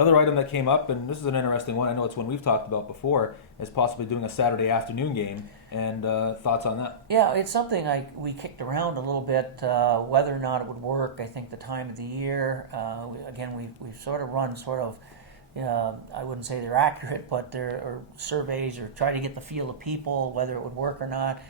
Another item that came up, and this is an interesting one, I know it's one we've talked about before, is possibly doing a Saturday afternoon game. And thoughts on that? Yeah, it's something we kicked around a little bit, whether or not it would work. I think the time of the year, we've sort of run I wouldn't say they're accurate, but there are surveys or try to get the feel of people, whether it would work or not.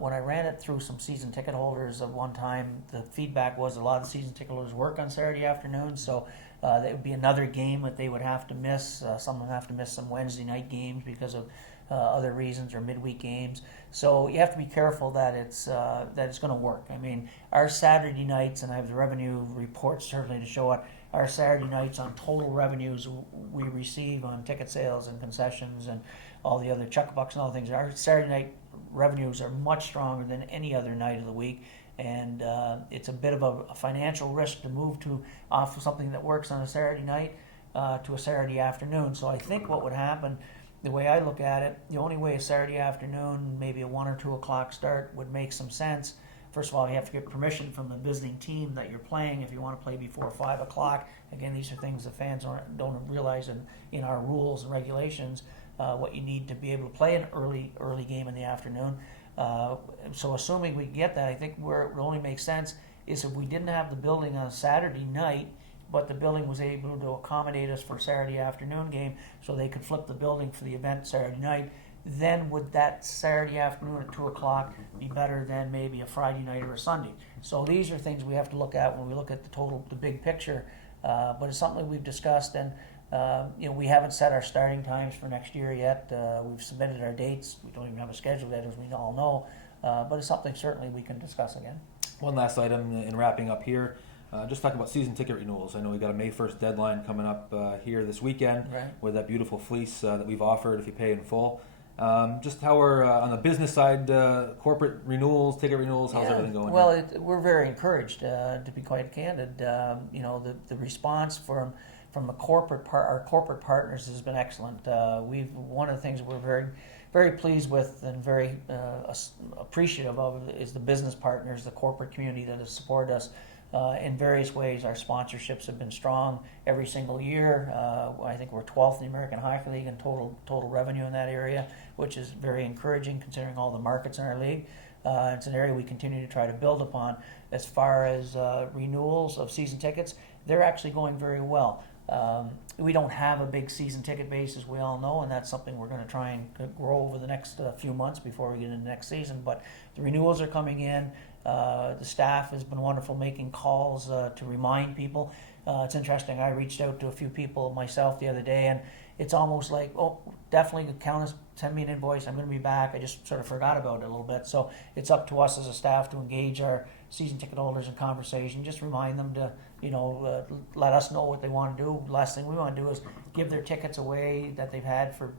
When I ran it through some season ticket holders at one time, the feedback was a lot of season ticket holders work on Saturday afternoons, so that would be another game that they would have to miss. Some would have to miss some Wednesday night games because of other reasons or midweek games. So you have to be careful that it's going to work. I mean, our Saturday nights, and I have the revenue report certainly to show it, our Saturday nights on total revenues we receive on ticket sales and concessions and all the other chuck bucks and all the things. Our Saturday night revenues are much stronger than any other night of the week, and it's a bit of a financial risk to move off of something that works on a Saturday night to a Saturday afternoon. So I think what would happen, the way I look at it, the only way a Saturday afternoon, maybe a 1 or 2 o'clock start would make some sense. First of all, you have to get permission from the visiting team that you're playing if you want to play before 5 o'clock. Again, these are things the fans don't realize in our rules and regulations, what you need to be able to play an early game in the afternoon. So assuming we get that, I think where it would only make sense is if we didn't have the building on a Saturday night, but the building was able to accommodate us for a Saturday afternoon game so they could flip the building for the event Saturday night. Then would that Saturday afternoon at 2 o'clock be better than maybe a Friday night or a Sunday? So these are things we have to look at when we look at the big picture. But it's something we've discussed, and we haven't set our starting times for next year yet. We've submitted our dates. We don't even have a schedule yet, as we all know. But it's something certainly we can discuss again. One last item in wrapping up here. Just talking about season ticket renewals. I know we got a May 1st deadline coming up here this weekend, right, with that beautiful fleece that we've offered if you pay in full. Just how we're on the business side, corporate renewals, ticket renewals, how's everything going? Well, we're very encouraged, to be quite candid. The response from our corporate partners has been excellent. One of the things we're very, very pleased with and very appreciative of is the business partners, the corporate community that has supported us in various ways. Our sponsorships have been strong every single year. I think we're 12th in the American Hockey League in total revenue in that area, which is very encouraging considering all the markets in our league. It's an area we continue to try to build upon. As far as renewals of season tickets, they're actually going very well. We don't have a big season ticket base, as we all know, and that's something we're going to try and grow over the next few months before we get into next season. But the renewals are coming in. The staff has been wonderful making calls to remind people. It's interesting, I reached out to a few people myself the other day, and it's almost like, oh, definitely count us, send me an invoice, I'm going to be back. I just sort of forgot about it a little bit. So it's up to us as a staff to engage our season ticket holders in conversation, just remind them to, let us know what they want to do. Last thing we want to do is give their tickets away that they've had for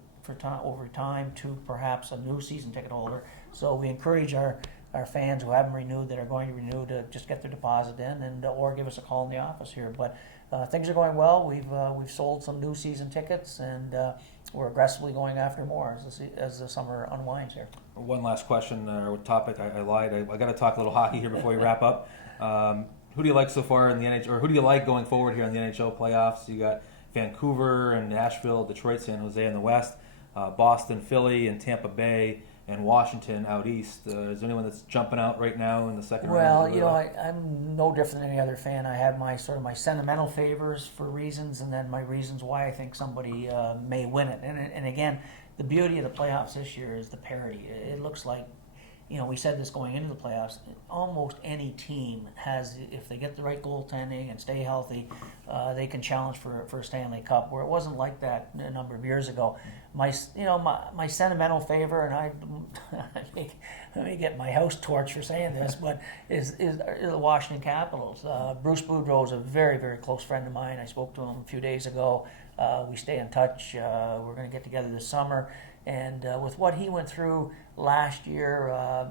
over time to perhaps a new season ticket holder. So we encourage our fans who haven't renewed, that are going to renew, to just get their deposit in and or give us a call in the office here. But things are going well. We've sold some new season tickets, and we're aggressively going after more as the summer unwinds here. One last question or topic. I lied. I got to talk a little hockey here before we wrap up. Who do you like so far in the NHL, or who do you like going forward here in the NHL playoffs? You got Vancouver and Nashville, Detroit, San Jose in the West, Boston, Philly, and Tampa Bay, and Washington out east. Is there anyone that's jumping out right now in the second round? Well, I'm no different than any other fan. I have my sentimental favors for reasons, and then my reasons why I think somebody may win it. And again, the beauty of the playoffs this year is the parity. It looks like, we said this going into the playoffs, almost any team has, if they get the right goaltending and stay healthy, they can challenge for a Stanley Cup, where it wasn't like that a number of years ago. My sentimental favor, and let me get my house torched for saying this, but is the Washington Capitals. Bruce Boudreau is a very, very close friend of mine. I spoke to him a few days ago. We stay in touch. We're going to get together this summer. And with what he went through last year,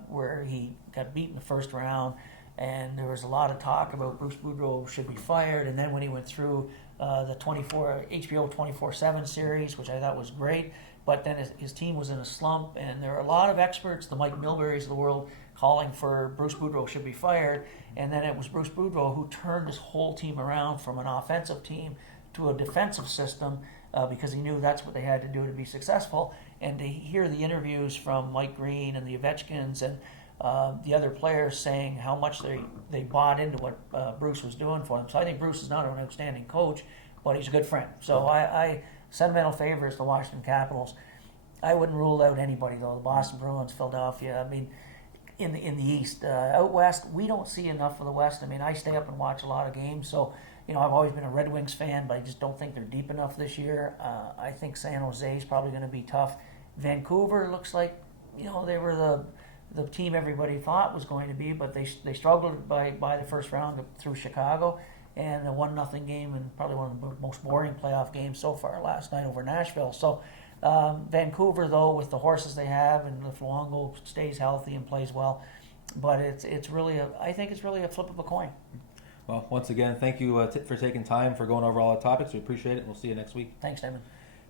where he got beat in the first round, and there was a lot of talk about Bruce Boudreau should be fired, and then when he went through the HBO 24/7 series, which I thought was great, but then his team was in a slump, and there are a lot of experts, the Mike Milburys of the world, calling for Bruce Boudreau should be fired, and then it was Bruce Boudreau who turned his whole team around from an offensive team to a defensive system because he knew that's what they had to do to be successful. And to hear the interviews from Mike Green and the Ovechkins and the other players saying how much they bought into what Bruce was doing for them. So I think Bruce is not an outstanding coach, but he's a good friend. So I sentimental favor is the Washington Capitals. I wouldn't rule out anybody though. The Boston Bruins, Philadelphia. I mean, in the East, out West, we don't see enough of the West. I mean, I stay up and watch a lot of games, so I've always been a Red Wings fan, but I just don't think they're deep enough this year. I think San Jose is probably going to be tough. Vancouver looks like they were the team everybody thought was going to be, but they struggled by the first round through Chicago, and a 1-0 game, and probably one of the most boring playoff games so far last night over Nashville. So Vancouver, though, with the horses they have, and if Luongo stays healthy and plays well, but it's really I think it's really a flip of a coin. Well, once again, thank you for taking time for going over all the topics. We appreciate it. We'll see you next week. Thanks, Damon.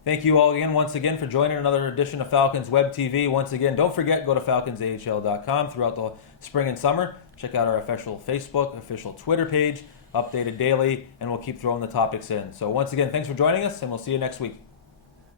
Thank you all again, once again, for joining another edition of Falcons Web TV. Once again, don't forget, go to falconsahl.com throughout the spring and summer. Check out our official Facebook, official Twitter page, updated daily, and we'll keep throwing the topics in. So once again, thanks for joining us, and we'll see you next week.